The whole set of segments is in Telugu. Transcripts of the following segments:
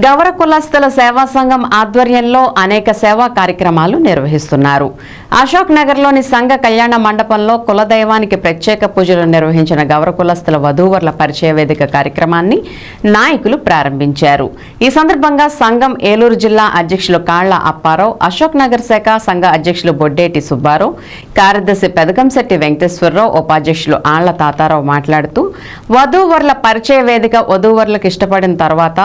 గౌర కులస్తుల సేవా సంఘం ఆధ్వర్యంలో అనేక సేవా కార్యక్రమాలు నిర్వహిస్తున్నారు. అశోక్ నగర్లోని సంఘ కళ్యాణ మండపంలో కులదైవానికి ప్రత్యేక పూజలు నిర్వహించిన గౌర కులస్తుల వధూవరుల పరిచయ వేదిక కార్యక్రమాన్ని నాయకులు ప్రారంభించారు. ఈ సందర్భంగా సంఘం ఏలూరు జిల్లా అధ్యక్షులు కాళ్ళ అప్పారావు అశోక్ నగర్ శాఖ సంఘ అధ్యక్షులు బొడ్డేటి సుబ్బారావు కార్యదర్శి పెదకంశెట్టి వెంకటేశ్వరరావు ఉపాధ్యక్షులు ఆళ్ళ తాతారావు మాట్లాడుతూ వధూవరుల పరిచయ వేదిక వధూవరులకు ఇష్టపడిన తర్వాత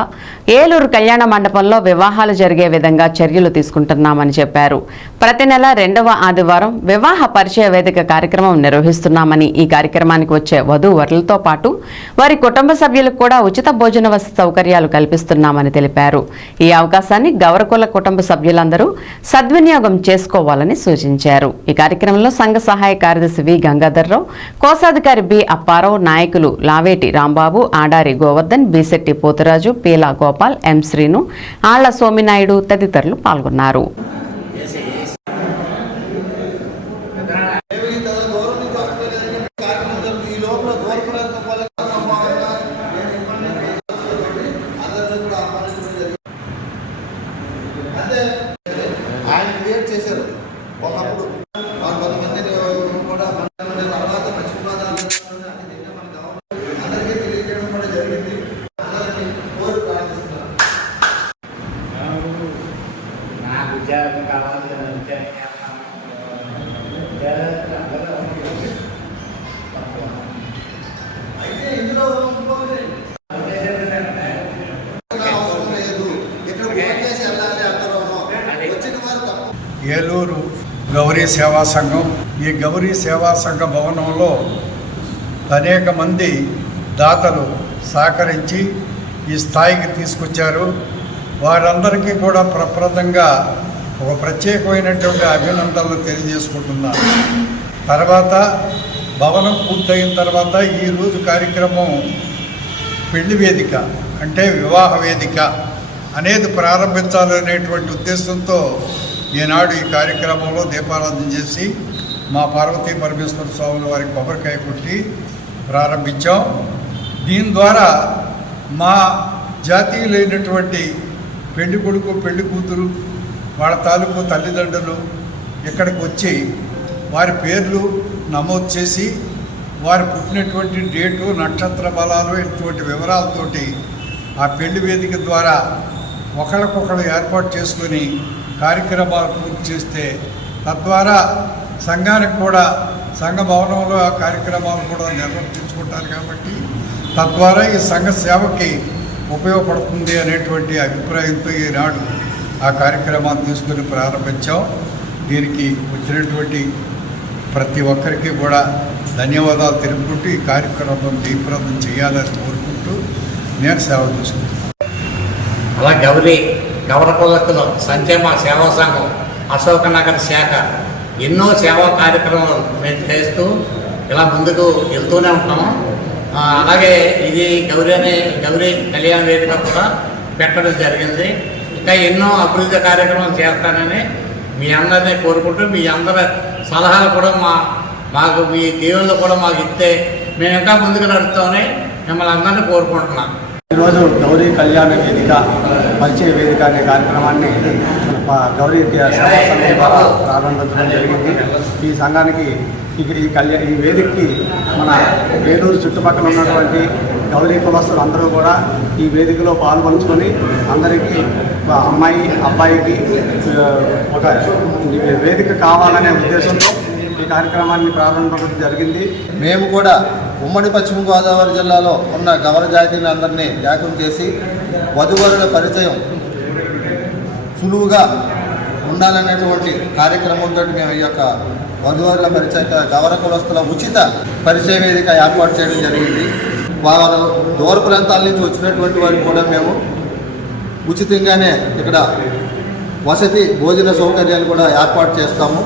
ఏలూరు కళ్యాణ మండపంలో వివాహాలు జరిగే విధంగా చర్యలు తీసుకుంటున్నామని చెప్పారు. ప్రతి నెల రెండవ ఆదివారం వివాహ పరిచయ వేదిక కార్యక్రమం నిర్వహిస్తున్నామని ఈ కార్యక్రమానికి వచ్చే వధూవరులతో పాటు వారి కుటుంబ సభ్యులకు కూడా ఉచిత భోజన వసతి సౌకర్యాలు కల్పిస్తున్నామని తెలిపారు. ఈ అవకాశాన్ని గౌరకుల కుటుంబ సభ్యులందరూ సద్వినియోగం చేసుకోవాలని సూచించారు. ఈ కార్యక్రమంలో సంఘ సహాయ కార్యదర్శి వి. గంగాధర్రావు కోశాధికారి బి. అప్పారావు నాయకులు లావేటి రాంబాబు ఆడారి గోవర్ధన్ బిశెట్టి పోతురాజు పీలా గోపాల్ ఎం శ్రీను ఆళ్ళ సోమినాయుడు తదితరులు పాల్గొన్నారు. ఆయన క్రియేట్ చేశారు. ఒకప్పుడు ఆ కొంతమందిని కూడా మన నుండి తర్వాత పశ్చిమ గోదావరి నుండి అన్ని జిల్లా మన గవర్నమెంట్ అందరికీ తెలియజేయడం కూడా జరిగింది అందరినీ కోరి ప్రార్థిస్తున్నాను నాకు ఉద్యోగం కావాలి నేను ఉద్యోగం చేస్తాను ఉద్యోగం అందరూ అయితే ఇందులో ఇంకొకటి అవసరం లేదు ఇక్కడ ఫోన్ చేసి వెళ్ళాలి అందరూ వచ్చిన వారు తప్ప ఏలూరు గౌరీ సేవా సంఘం. ఈ గౌరీ సేవా సంఘ భవనంలో అనేక మంది దాతలు సహకరించి ఈ స్థాయికి తీసుకొచ్చారు. వారందరికీ కూడా ప్రప్రదంగా ఒక ప్రత్యేకమైనటువంటి అభినందనలు తెలియజేసుకుంటున్నాను. తర్వాత భవనం పూర్తయిన తర్వాత ఈరోజు కార్యక్రమం పెళ్ళి వేదిక అంటే వివాహ వేదిక అనేది ప్రారంభించాలనేటువంటి ఉద్దేశంతో ఈనాడు ఈ కార్యక్రమంలో దీపారాధన చేసి మా పార్వతీ పరమేశ్వర స్వాముల వారి కొబ్బరికాయ కొట్టి ప్రారంభించాం. దీని ద్వారా మా జాతీయులైనటువంటి పెళ్ళి కొడుకు పెళ్ళి కూతురు వాళ్ళ తాలూకు తల్లిదండ్రులు ఇక్కడికి వచ్చి వారి పేర్లు నమోదు చేసి వారు పుట్టినటువంటి డేటు నక్షత్ర బలాలు ఇటువంటి వివరాలతోటి ఆ పెళ్ళి వేదిక ద్వారా ఒకరికొకరు ఏర్పాటు చేసుకొని కార్యక్రమాలు పూర్తి చేస్తే తద్వారా సంఘానికి కూడా సంఘ భవనంలో ఆ కార్యక్రమాలు కూడా నిర్వర్తించుకుంటారు కాబట్టి తద్వారా ఈ సంఘ సేవకి ఉపయోగపడుతుంది అనేటువంటి అభిప్రాయంతో ఈనాడు ఆ కార్యక్రమాన్ని తీసుకుని ప్రారంభించాం. దీనికి వచ్చినటువంటి ప్రతి ఒక్కరికి కూడా ధన్యవాదాలు తెలుపుకుంటూ ఈ కార్యక్రమం దీప్రదం చేయాలని కోరుకుంటూ నేను సేవ చేసుకుంటాను అలా గౌరీ గౌర సంక్షేమ సేవా సంఘం అశోక నగర్ శాఖ ఎన్నో సేవా కార్యక్రమాలు మేము చేస్తూ ఇలా ముందుకు వెళ్తూనే ఉంటాము. అలాగే ఇది గౌరీ అనే గౌరీ కళ్యాణ వేదిక కూడా పెట్టడం జరిగింది. ఇంకా ఎన్నో అభివృద్ధి కార్యక్రమాలు చేస్తానని మీ అందరినీ కోరుకుంటూ మీ అందరి సలహాలు కూడా మా మాకు మీ దేవుళ్ళు కూడా మాకు ఇస్తే మేము ఇంకా ముందుకు నడుస్తామని మిమ్మల్ని అందరినీ కోరుకుంటున్నాం. ఈరోజు గౌరీ కళ్యాణ వేదిక పరిచయ వేదిక అనే కార్యక్రమాన్ని మా గౌరీ సేవా సంఘం ద్వారా ప్రారంభించడం జరిగింది. ఈ సంఘానికి ఈ ఈ కళ్యాణ ఈ వేదికకి మన వేలూరు చుట్టుపక్కల ఉన్నటువంటి గౌరీ కులస్తులు అందరూ కూడా ఈ వేదికలో పాల్పంచుకొని అందరికీ అమ్మాయి అబ్బాయికి ఒక వేదిక కావాలనే ఉద్దేశంతో ఈ కార్యక్రమాన్ని ప్రారంభించడం జరిగింది. మేము కూడా ఉమ్మడి పశ్చిమ గోదావరి జిల్లాలో ఉన్న గవర జాతిని అందరినీ ఏకం చేసి వధువరుల పరిచయం సులువుగా ఉండాలనేటువంటి కార్యక్రమంతో మేము ఈ యొక్క వధువరుల పరిచయ గవర కులస్తుల ఉచిత పరిచయ వేదిక ఏర్పాటు చేయడం జరిగింది. వారు దూర ప్రాంతాల నుంచి వచ్చినటువంటి వారికి కూడా మేము ఉచితంగానే ఇక్కడ వసతి భోజన సౌకర్యాలు కూడా ఏర్పాటు చేస్తాము.